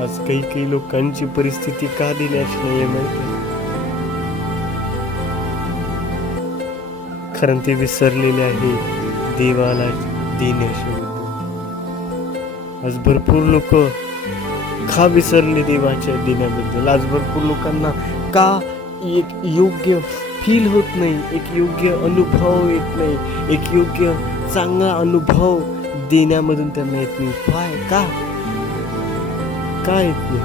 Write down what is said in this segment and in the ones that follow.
आज काही लोकांची परिस्थिती का देण्याची नाही माहिती, कारण ते विसरलेले आहे देवाला देण्याच्या बद्दल. आज भरपूर लोक का विसरले देवाच्या देण्याबद्दल. आज भरपूर लोकांना का एक योग्य फील होत नाही, एक योग्य अनुभव येत नाही, एक योग्य चांगला अनुभव देण्यामधून त्यांना येत नाही. का येत नाही?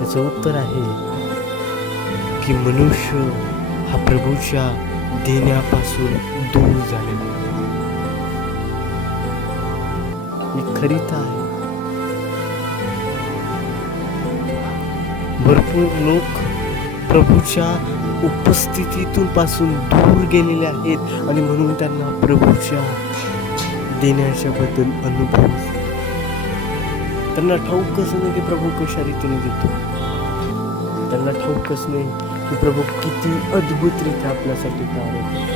याचं उत्तर आहे की मनुष्य हा प्रभूच्या देण्यापासून दूर झालेला ही खरीता आहे. भरपूर लोक प्रभूच्या उपस्थितीतून पासून दूर गेलेले आहेत आणि म्हणून त्यांना प्रभूच्या देण्याच्या बद्दल अनुभव, त्यांना ठाऊकच नाही की प्रभू कशा रीतीने देतो. त्यांना ठाऊकच नाही की प्रभू किती अद्भुतरित्या आपल्यासाठी कार्य करतो.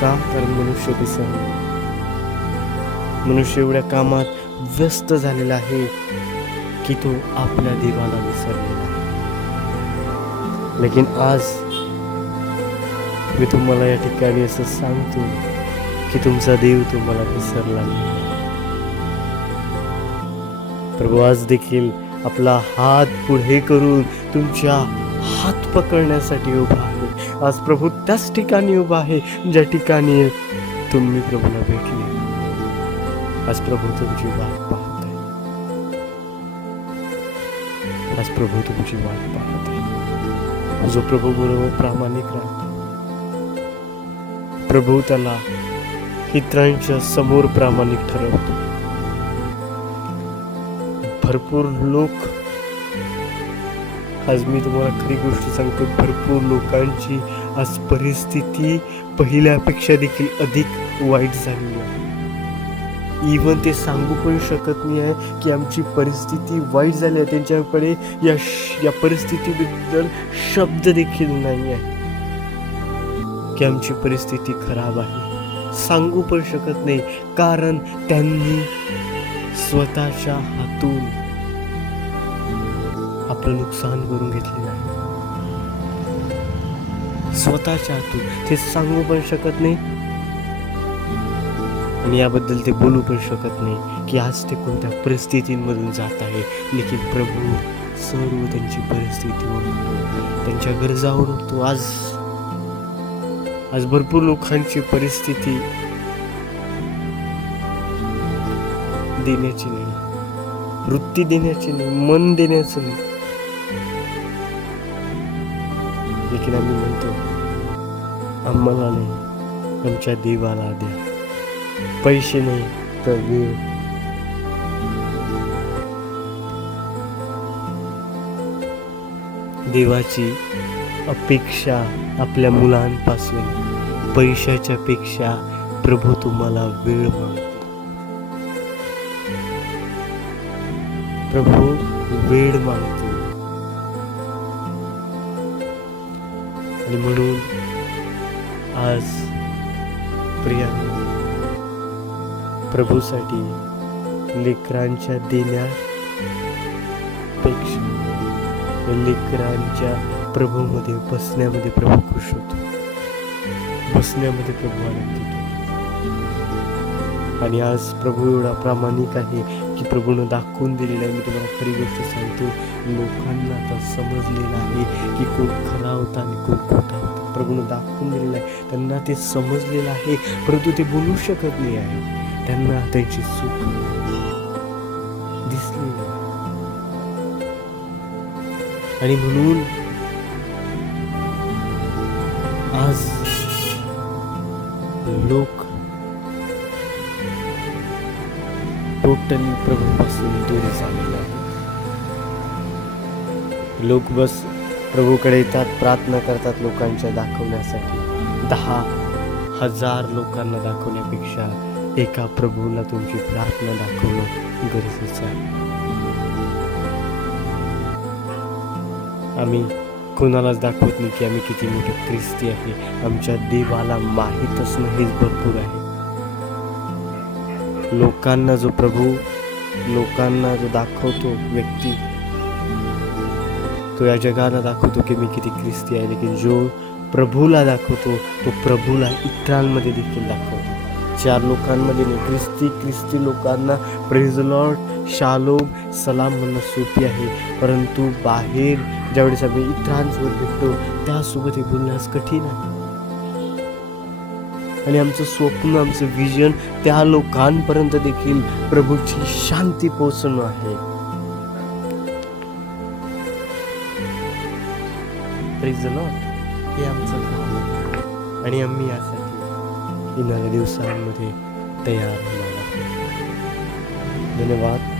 का? कारण मनुष्य विसरला. मनुष्य एवढ्या कामात व्यस्त झालेला आहे की तो आपल्या देवाला विसरलेला आहे. लेकिन आज मी तुम्हाला या ठिकाणी असं सांगतो की तुमचा देव तुम्हाला विसरला नाही. प्रभू आज देखील आपला हात पुढे करून तुमच्या हात पकडण्यासाठी उभा आहे. आज प्रभू त्याच ठिकाणी उभा आहे ज्या ठिकाणी तुम्ही प्रभूला भेटले. आज प्रभू तुमची वाट पाहत आहे. आज प्रभू तुमची वाट पाहत आहे. जो प्रभू बरोबर प्रामाणिक राहतो, प्रभू त्याला इतरांच्या समोर प्रामाणिक ठरवतो. भरपूर लोक, आज मी तुम्हाला खरी गोष्ट सांगतो, भरपूर लोकांची आज परिस्थिती पहिल्यापेक्षा देखील अधिक वाईट झालेली आहे. इवन ते सांगू पण शकत नाही आहे की आमची परिस्थिती वाईट झाली आहे. त्यांच्याकडे या परिस्थितीबद्दल शब्द देखील नाही आहे की आमची परिस्थिती खराब आहे. सांगू पण शकत नाही, कारण त्यांनी स्वतःच्या हातून आपलं नुकसान करून घेतलेलं आहे. स्वतःच्या हातून ते सांगू पण शकत नाही आणि याबद्दल ते बोलू पण शकत नाही की आज ते कोणत्या परिस्थितींमधून जात आहे. लेकिन प्रभू सर्व त्यांची परिस्थिती ओळखतो, त्यांच्या गरजा ओळखतो. आज भरपूर लोकांची परिस्थिती देण्याची नाही, वृत्ती देण्याची नाही, मन देण्याचं नाही. लेकिन आम्ही म्हणतो आम्हाला नाही, आमच्या देवाला द्या. पैसे नाही तर वेळ. देवाची अपेक्षा आपल्या मुलांपासून पैशाच्या पेक्षा प्रभू तुम्हाला वेळ मागतो. प्रभू वेळ मागतो. आणि म्हणून आज प्रिया, प्रभूसाठी लेकरांच्या देण्यापेक्षा लेकरांच्या प्रभूमध्ये बसण्यामध्ये प्रभू खुश होतो, बसण्यामध्ये प्रभू आनंदित होतो. आणि आज प्रभू एवढा प्रामाणिक आहे की प्रभूनं दाखवून दिलेला आहे. मी तुम्हाला खरी गोष्ट सांगतो, लोकांना आता समजलेलं आहे की कोण खरा होता आणि कोण खोटा होता. प्रभूनं दाखवून दिलेलं आहे, त्यांना ते समजलेलं आहे, परंतु ते बोलू शकत नाही आहे. त्यांना त्यांची चूक दिसली आणि म्हणून आज लोक टोटली प्रभूपासून दूर झालेले आहेत. लोक बस प्रभूकडे येतात, प्रार्थना करतात लोकांच्या दाखवण्यासाठी. 10,000 लोकांना दाखवण्यापेक्षा एका प्रभूला तुमची प्रार्थना दाखवणं गरजेचं आहे. आम्ही कोणालाच दाखवत नाही की आम्ही किती मोठे ख्रिस्ती आहे. आमच्या देवाला माहीत असणं हेच भरपूर आहे. लोकांना जो प्रभू लोकांना जो दाखवतो व्यक्ती, तो या जगाला दाखवतो की मी किती ख्रिस्ती आहे, लेकिन जो प्रभूला दाखवतो तो प्रभूला इतरांमध्ये देखील दाखवतो. 4 लोकांमध्ये नाही, ख्रिस्ती लोकांना प्रेज द लॉर्ड, शालोम, सलाम म्हणणं सोपी आहे, परंतु बाहेर ज्यावेळेस आम्ही इतरांसोबत भेटतो त्यासोबत हे बोलण्यास कठीण आहे. आणि आमचं स्वप्न, आमचं विजन त्या लोकांपर्यंत देखील प्रभूची शांती पोहोचणं आहे. प्रेज द लॉर्ड, हे आमचं काम आहे आणि आम्ही यासाठी येणाऱ्या दिवसांमध्ये तयार होणार आहोत. धन्यवाद.